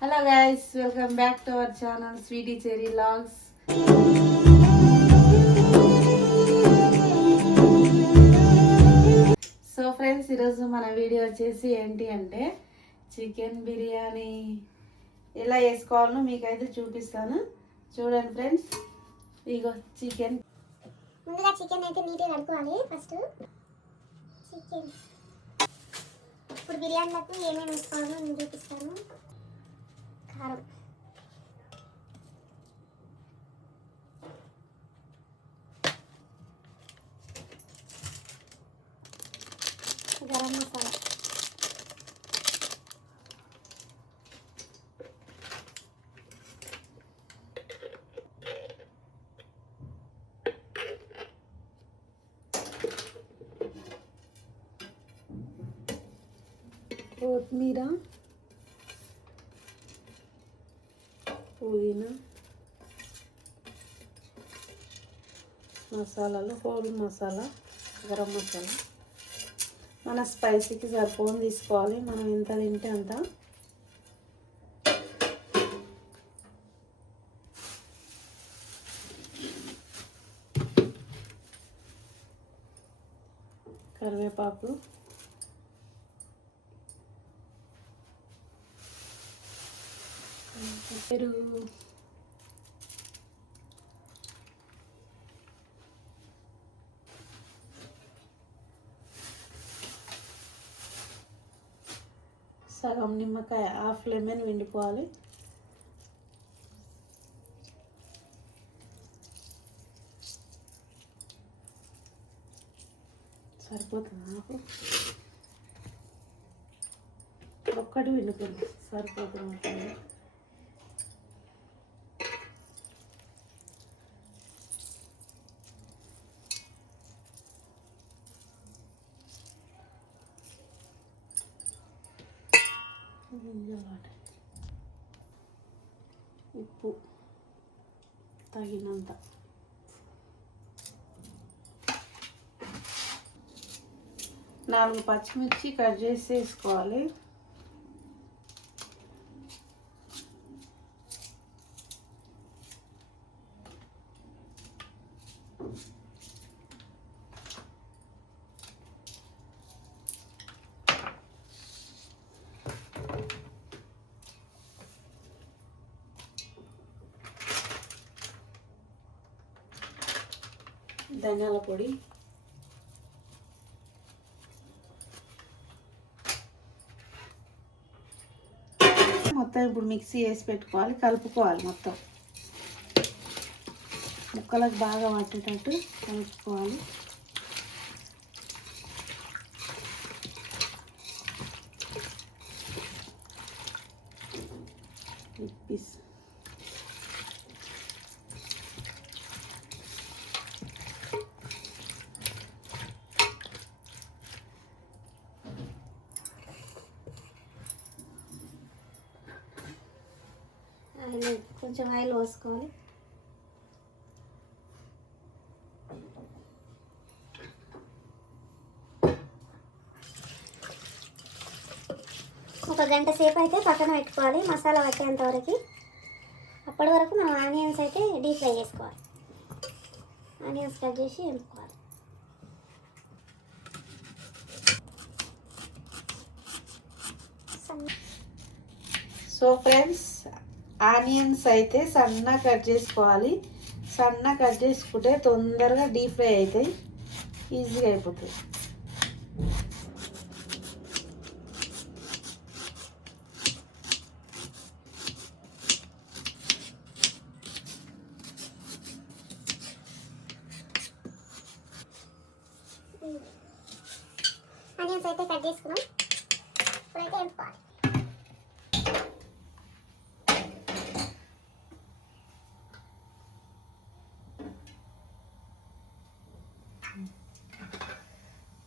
Hello guys welcome back to our channel Sweety Cherry vlogs so friends ఈరోజు మన video వచ్చేసి ఏంటి అంటే చికెన్ బిర్యానీ. ఎలా వేసుకోవాలో మీకైతే చూపిస్తాను. చూడండి ఫ్రెండ్స్ ఇగో చికెన్ ముందుగా చికెన్ అయితే నీట్గా కడుక్కోవాలి ఫస్ట్ చికెన్ ఇప్పుడు బిర్యానీలకు ఏమేమి వేసుకోవాలో నేను చూపిస్తాను. కారం గరం మసాలా కొత్తిమీర మసాలాలు హోల్ మసాలా గరం మసాలా. మన స్పైసీకి సరిపోని తీసుకోవాలి. మనం ఎంత తింటే అంత. కరివేపాకు. పెరుగు. నిమ్మకాయ హాఫ్ లెమన్ విండిపోవాలి సరిపోతుంది నాకు? ఒక్కటి విండుకుంది సరిపోతుంది? ఉప్పు తగినంత. నాలుగు పచ్చిమిర్చి కట్ చేసి వేసుకోవాలి ధనియాల పొడి. మొత్తం ఇప్పుడు మిక్సీ వేసి పెట్టుకోవాలి కలుపుకోవాలి మొత్తం. ముక్కలకు బాగా పట్టేటట్టు కలుపుకోవాలి. ఆయిల్ కొంచెం ఆయిల్ పోసుకోవాలి. ఒక గంట సేపు అయితే పక్కన పెట్టుకోవాలి మసాలా పట్టేంత వరకు. అప్పటి వరకు మనం ఆనియన్స్ అయితే డీప్ ఫ్రై చేసుకోవాలి. ఆనియన్స్ కట్ చేసి ఎంపుకోవాలి. సో ఫ్రెండ్స్ ఆనియన్స్ అయితే సన్న కట్ చేసుకోవాలి. సన్న కట్ చేసుకుంటే తొందరగా డీప్ ఫ్రై అవుతాయి ఈజీగా అయిపోతాయి. ఆనియన్స్ అయితే కట్ చేసుకున్నాం ఇప్పుడైతే ఎంపుకోవాలి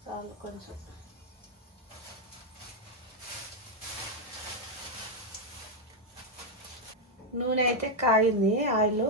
చాలు కొంచెం నూనె అయితే కాగింది ఆయిల్.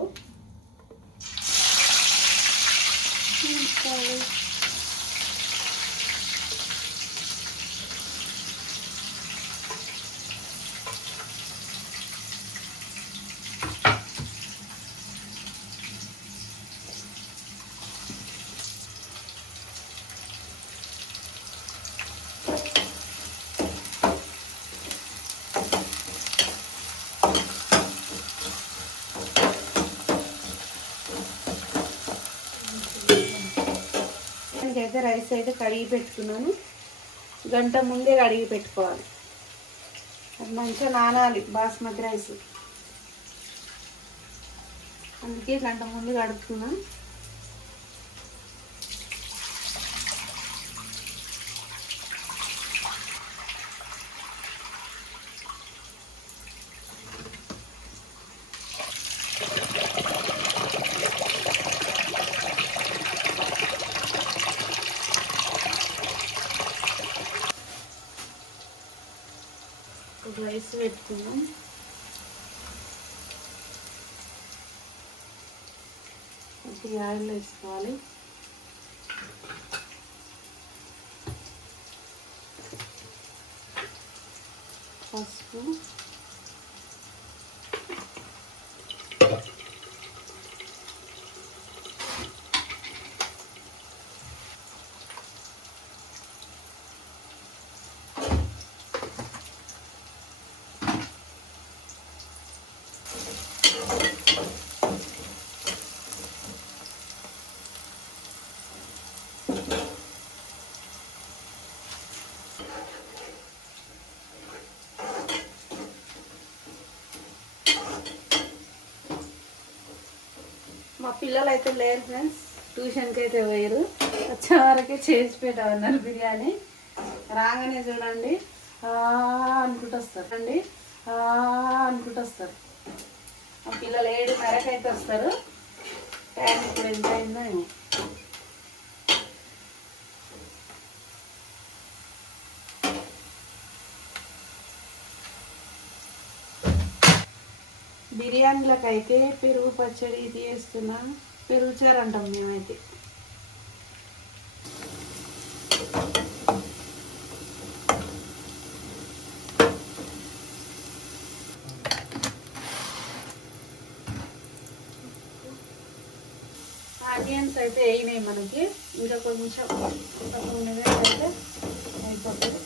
అయితే రైస్ అయితే కడిగి పెట్టుకున్నాను. గంట ముందే కడిగి పెట్టుకోవాలి. అది మంచిగా నానాలి బాస్మతి రైస్. అందుకే గంట ముందు కడుక్కున్నాను. రైస్ పెట్టుకున్నాం ఒక ఆయిల్ వేసుకోవాలి పసుపు మా పిల్లలు అయితే లేరు ఫ్రెండ్స్ ట్యూషన్కి అయితే పోయారు వచ్చే వరకే చేసి పెట్టమన్నారు బిర్యానీ. రాగానే చూడండి. అనుకుంటొస్తారు అనుకుంటూ వస్తారు. అండి ఆ అనుకుంటూ వస్తారు. మా పిల్లలు ఏడున్నరకు అయితే వస్తారు. టైం ఇప్పుడు ఎంత అయిందో బిర్యానీలకైతే బిర్యానీలకు అయితే పెరుగు పచ్చడి ఇది వేస్తున్నా. పెరుగు చారు అంటాం మేమైతే. ఆనియన్స్ అయితే వేయినాయి మనకి. ఇంకా కొంచెం ఒక మూడు నిమిషాలు అయితే అయిపోతుంది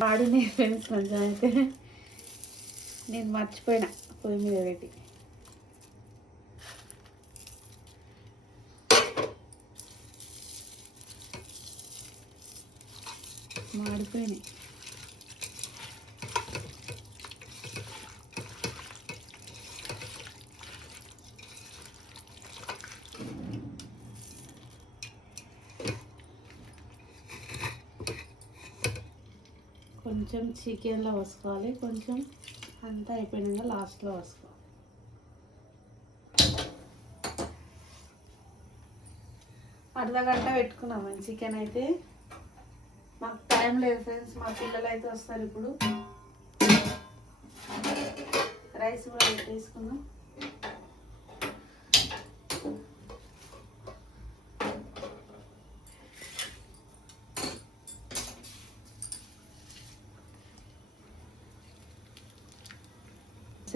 వాడిని ఫ్రెండ్స్ కొంచెం అయితే నేను మర్చిపోయినా పొయ్యి మీద పెట్టి. మాడిపోయినాయి. కొంచెం చికెన్లో పోసుకోవాలి కొంచెం అంతా అయిపోయినాక లాస్ట్లో వసుకోవాలి. అర్ధ గంట పెట్టుకున్నాం చికెన్ అయితే. మాకు టైం లేదు ఫ్రెండ్స్ మా పిల్లలు అయితే వస్తారు ఇప్పుడు. రైస్ కూడా పెట్టేసుకున్నాం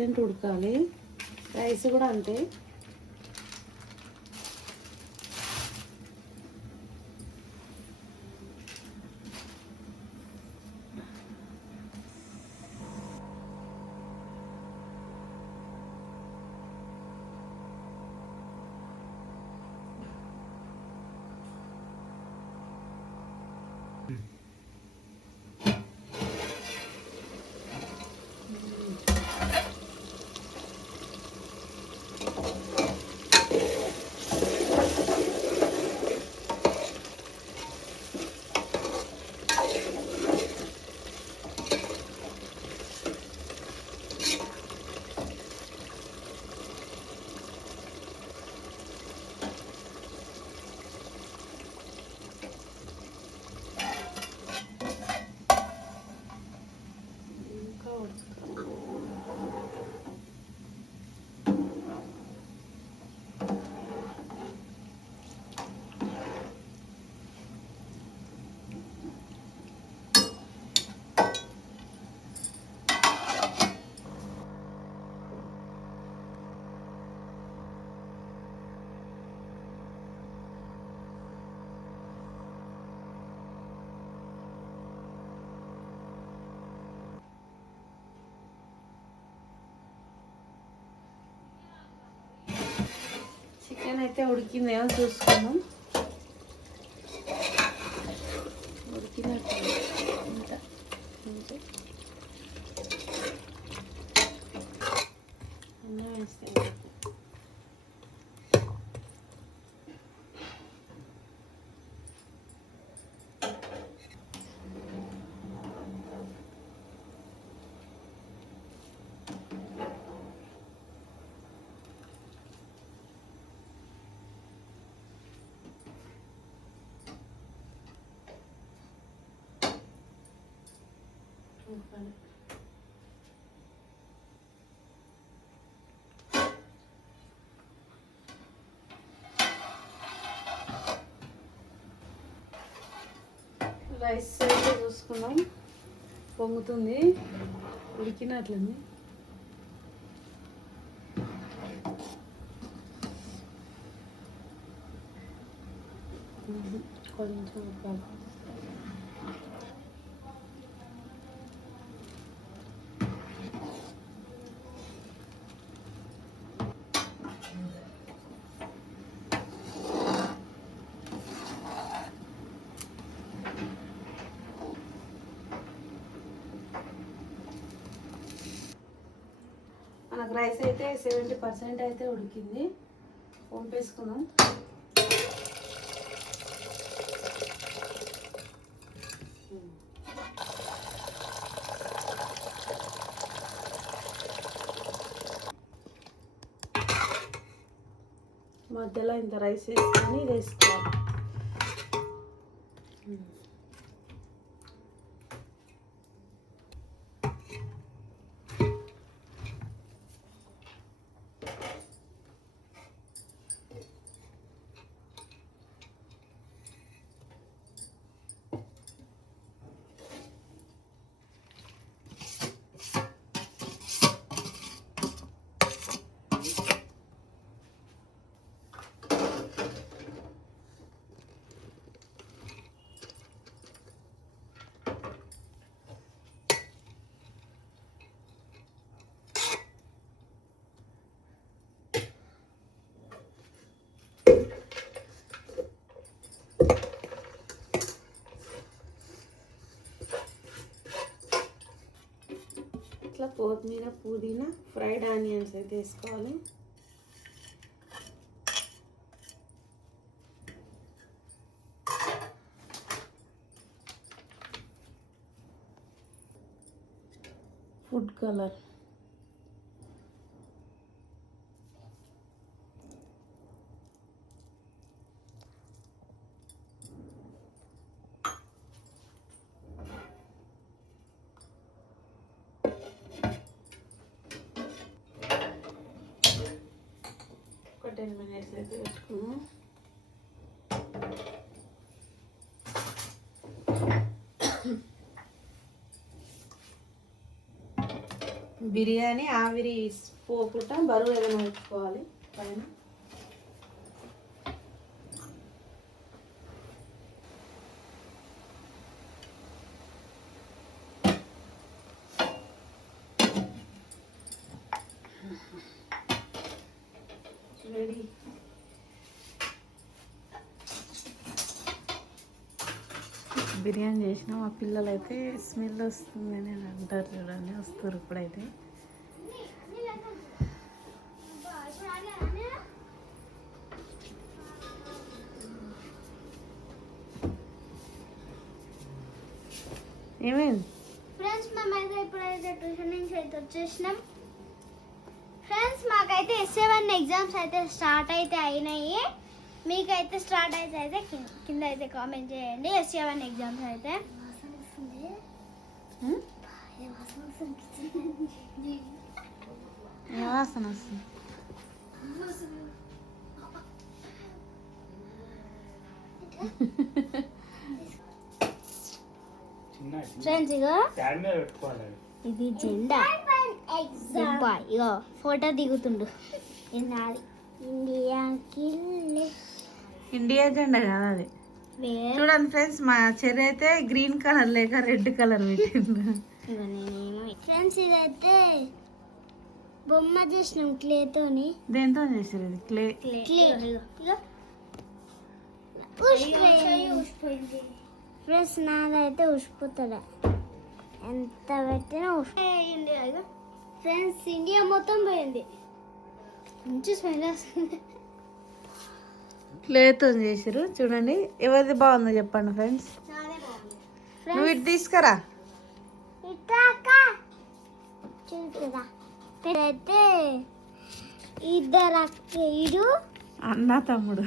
పర్సెంట్ ఉడకాలి. రైస్ కూడా అంతే. చికెన్ అయితే ఉడికిందేమో చూసుకుందాం ఉడికినట్టు ఇంత ఇంతే. అన్నం వేస్తాను చూడండి. రైస్ అయితే చూసుకుందాం పొంగుతుంది ఉడికినట్లుంది మ్మ్. కొంచెం ఉప్పు. మనకు రైస్ అయితే సెవెంటీ పర్సెంట్ అయితే ఉడికింది. పంపేసుకున్నాం మధ్యలో ఇంత రైస్ వేసుకొని వేసుకోవాలి. ఇట్లా కొత్తిమీర పుదీనా ఫ్రైడ్ ఆనియన్స్ అయితే వేసుకోవాలి. ఫుడ్ కలర్ ఒక టెన్ మినిట్స్ అయితే పెట్టుకున్నాం బిర్యానీ ఆవిరి పోకుండా బరువు ఏదైనా పెట్టుకోవాలి. పైన రెడీ బిర్యానీ చేసిన మా పిల్లలు అయితే స్మెల్ వస్తుంది అని అంటారు చూడండి వస్తారు ఇప్పుడైతే. ఏమైంది? ఫ్రెండ్స్ మేమైతే ఇప్పుడైతే ట్యూషన్ నుంచి అయితే వచ్చేసినాం. ఫ్రెండ్స్ మాకైతే ఎస్ఏ వన్ ఎగ్జామ్స్ అయితే స్టార్ట్ అయితే అయినాయి. మీకైతే స్టార్ట్ అయితే అయితే కింద- అయితే కామెంట్ చేయండి. ఎస్ఏ వన్ ఎగ్జామ్స్ అయితే. వాసన వస్తుంది. ఫ్రెండ్స్ ఇగో. పెట్టుకోవాలి అవి. ఇది జెండా. దుబాయ్ ఇగో ఫోటో దిగుతుండు. నాది. ఇండియాకి ఇండియా జెండా కదా అది. చూడండి ఫ్రెండ్స్ మా చెర్రీ అయితే గ్రీన్ కలర్ లేక రెడ్ కలర్ పెట్టిండు. ఫ్రెండ్స్ ఇదైతే బొమ్మ చేసినాం క్లేతోని దేంతో చేసారు ఇది? క్లే ఫ్రెండ్స్ నాదైతే ఉసిపోతుంది ఎంత పెట్టినా ఇండియా ఫ్రెండ్స్ ఇండియా మొత్తం పోయింది. మంచి స్మెల్ వస్తుంది. క్లేతో చేసారు చూడండి ఎవరిది బాగుందో చెప్పండి ఫ్రెండ్స్. నువ్వు ఇటు తీసుకురా. ఇద్దరు అక్క ఇడు. అన్న తమ్ముడు.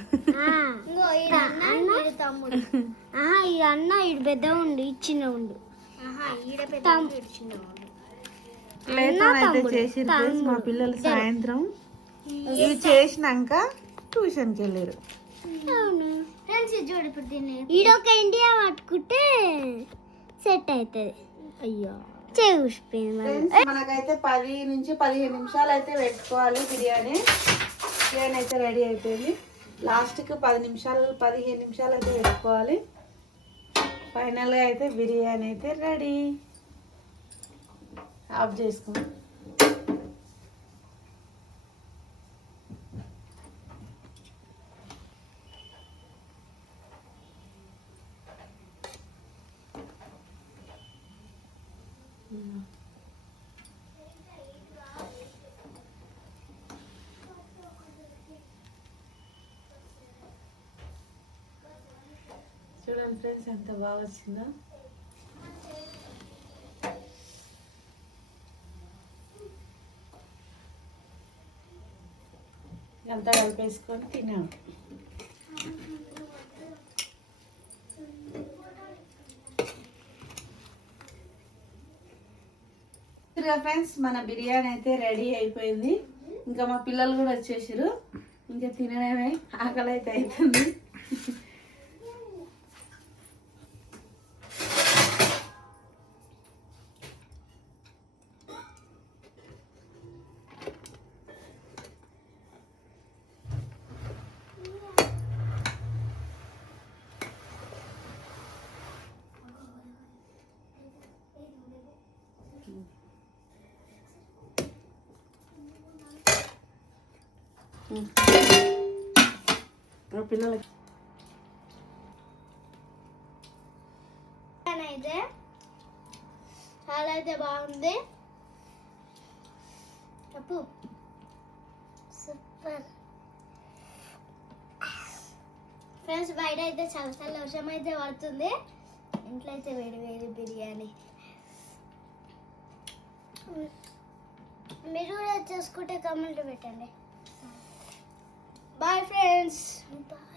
అన్న తమ్ముడు. ఆహా ఈ అన్న ఇడు పెద్ద ఉండు ఇచ్చిన ఉండు ఫ్రెండ్స్ మా పిల్లలు సాయంత్రం. ఇవి చేసినాక ట్యూషన్కి వెళ్ళారు అవును. ఫ్రెండ్స్ చూడు ఇప్పుడు దీన్ని. ఈడొక ఇండియా పట్టుకుంటే సెట్ అవుతుంది అయ్యో. చూసిపోయింది మనకైతే పది నుంచి పదిహేను నిమిషాలు అయితే పెట్టుకోవాలి బిర్యానీ. బిర్యానీ అయితే రెడీ అయిపోయింది. లాస్ట్కి పది నిమిషాలు పదిహేను నిమిషాలు అయితే పెట్టుకోవాలి. ఫైనల్గా అయితే బిర్యానీ అయితే రెడీ. ఆఫ్ చేసుకో. చూడండి ఫ్రెండ్స్ ఎంత బాగా వచ్చిందో అంతా కలిపేసుకొని తినాము ఫ్రెండ్స్ మన బిర్యానీ అయితే రెడీ అయిపోయింది. ఇంకా మా పిల్లలు కూడా వచ్చేసారు ఇంకా తినడమే ఆకలి అయితే అవుతుంది మా పిల్లలకి. అయితే చాలా అయితే బాగుంది. చెప్పు. సూపర్. ఫ్రెండ్స్ బయట అయితే చాలా చాలా వర్షం అయితే పడుతుంది. ఇంట్లో అయితే వేడి వేడి బిర్యానీ. మీరు కూడా చూసుకుంటే కమెంట్ పెట్టండి. Bye friends. Bye.